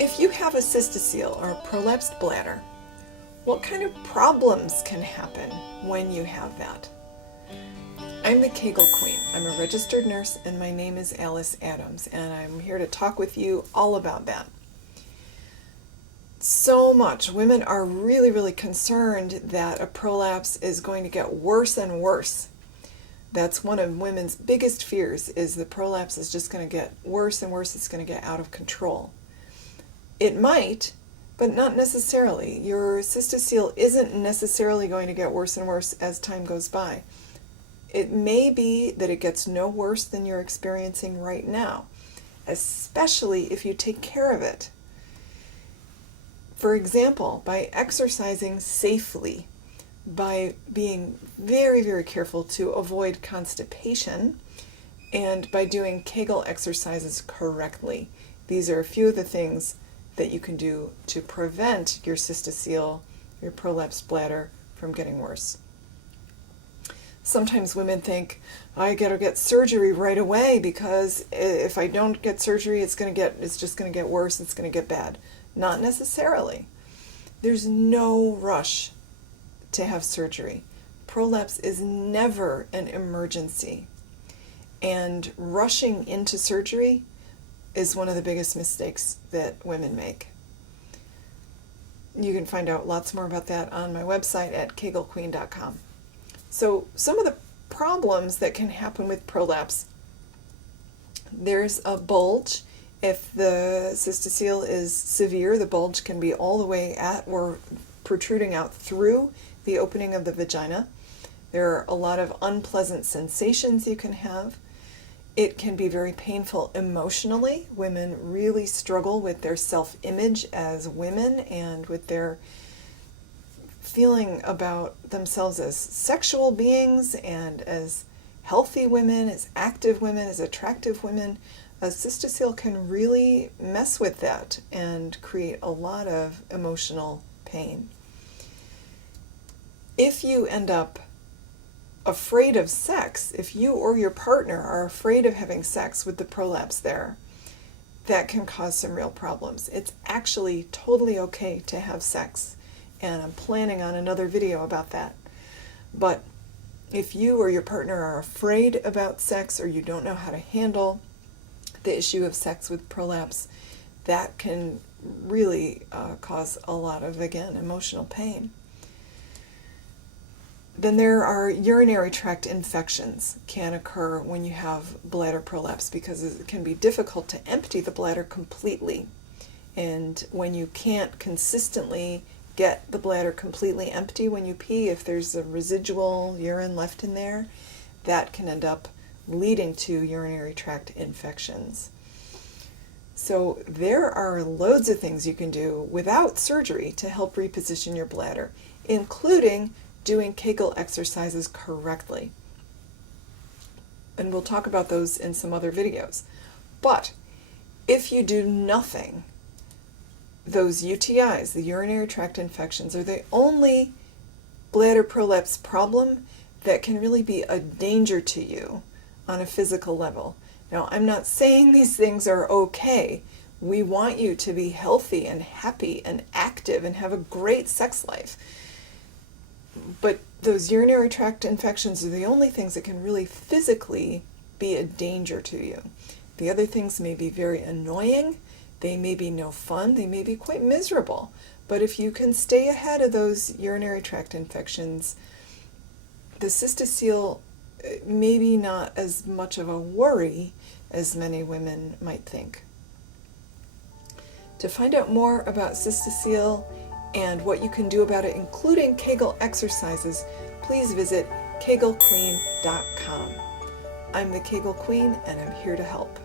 If you have a cystocele or a prolapsed bladder, what kind of problems can happen when you have that? I'm the Kegel Queen. I'm a registered nurse and my name is Alice Adams, and I'm here to talk with you all about that. So much. Women are really concerned that a prolapse is going to get worse and worse. That's one of women's biggest fears, is the prolapse is just going to get worse and worse. It's going to get out of control. It might, but not necessarily. Your cystocele isn't necessarily going to get worse and worse as time goes by. It may be that it gets no worse than you're experiencing right now, especially if you take care of it. For example, by exercising safely, by being very careful to avoid constipation, and by doing Kegel exercises correctly. These are a few of the things that you can do to prevent your cystocele, your prolapsed bladder, from getting worse. Sometimes women think, I gotta get surgery right away because if I don't get surgery, it's just gonna get worse, it's gonna get bad. Not necessarily. There's no rush to have surgery. Prolapse is never an emergency. And rushing into surgery is one of the biggest mistakes that women make. You can find out lots more about that on my website at kegelqueen.com. So some of the problems that can happen with prolapse: there's a bulge. If the cystocele is severe, the bulge can be all the way at or protruding out through the opening of the vagina. There are a lot of unpleasant sensations you can have. It can be very painful emotionally. Women really struggle with their self-image as women and with their feeling about themselves as sexual beings and as healthy women, as active women, as attractive women. A cystocele can really mess with that and create a lot of emotional pain. If you end up afraid of sex, if you or your partner are afraid of having sex with the prolapse there, that can cause some real problems. It's actually totally okay to have sex, and I'm planning on another video about that. But if you or your partner are afraid about sex, or you don't know how to handle the issue of sex with prolapse, that can really cause a lot of, again, emotional pain. Then there are urinary tract infections can occur when you have bladder prolapse, because it can be difficult to empty the bladder completely. And when you can't consistently get the bladder completely empty when you pee, if there's a residual urine left in there, that can end up leading to urinary tract infections. So there are loads of things you can do without surgery to help reposition your bladder, including doing Kegel exercises correctly. And we'll talk about those in some other videos. But if you do nothing, those UTIs, the urinary tract infections, are the only bladder prolapse problem that can really be a danger to you on a physical level. Now, I'm not saying these things are okay. We want you to be healthy and happy and active and have a great sex life. But those urinary tract infections are the only things that can really physically be a danger to you. The other things may be very annoying, they may be no fun, they may be quite miserable. But if you can stay ahead of those urinary tract infections, the cystocele may be not as much of a worry as many women might think. To find out more about cystocele and what you can do about it, including Kegel exercises, please visit kegelqueen.com. I'm the Kegel Queen, and I'm here to help.